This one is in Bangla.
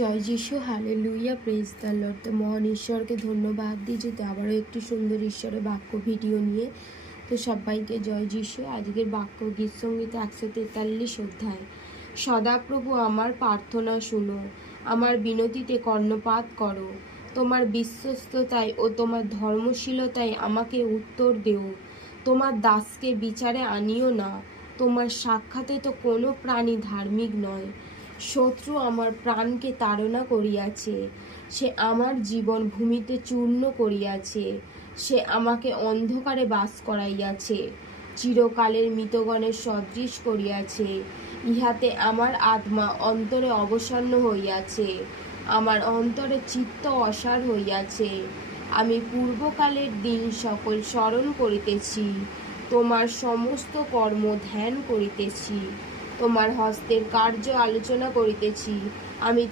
জয় যিশু, হালেলুয়া, প্রেজ দ্য লর্ড। তো মহান ঈশ্বরকে ধন্যবাদ দিই যে আবারও একটি সুন্দর ঈশ্বরের বাক্য ভিডিও নিয়ে। তো সবাইকে জয় যিশু। আজকের বাক্য গীত সঙ্গীত 143 অধ্যায়। সদাপ্রভু আমার প্রার্থনা শুনো, আমার বিনতিতে কর্ণপাত করো। তোমার বিশ্বস্ততায় ও তোমার ধর্মশীলতায় আমাকে উত্তর দেও। তোমার দাসকে বিচারে আনিও না, তোমার সাক্ষাতে তো কোনো প্রাণী ধার্মিক নয়। শত্রু আমার প্রাণকে তাড়না করিয়াছে, সে আমার জীবন ভূমিতে চূর্ণ করিয়াছে, সে আমাকে অন্ধকারে বাস করাইয়াছে, চিরকালের মৃতগণের সদৃশ করিয়াছে। ইহাতে আমার আত্মা অন্তরে অবসন্ন হইয়াছে, আমার অন্তরে চিত্ত অসার হইয়াছে। আমি পূর্বকালের দিন সকল স্মরণ করিতেছি, তোমার সমস্ত কর্ম ধ্যান করিতেছি, তোমার হস্তের কার্য আলোচনা করিতেছি। আমি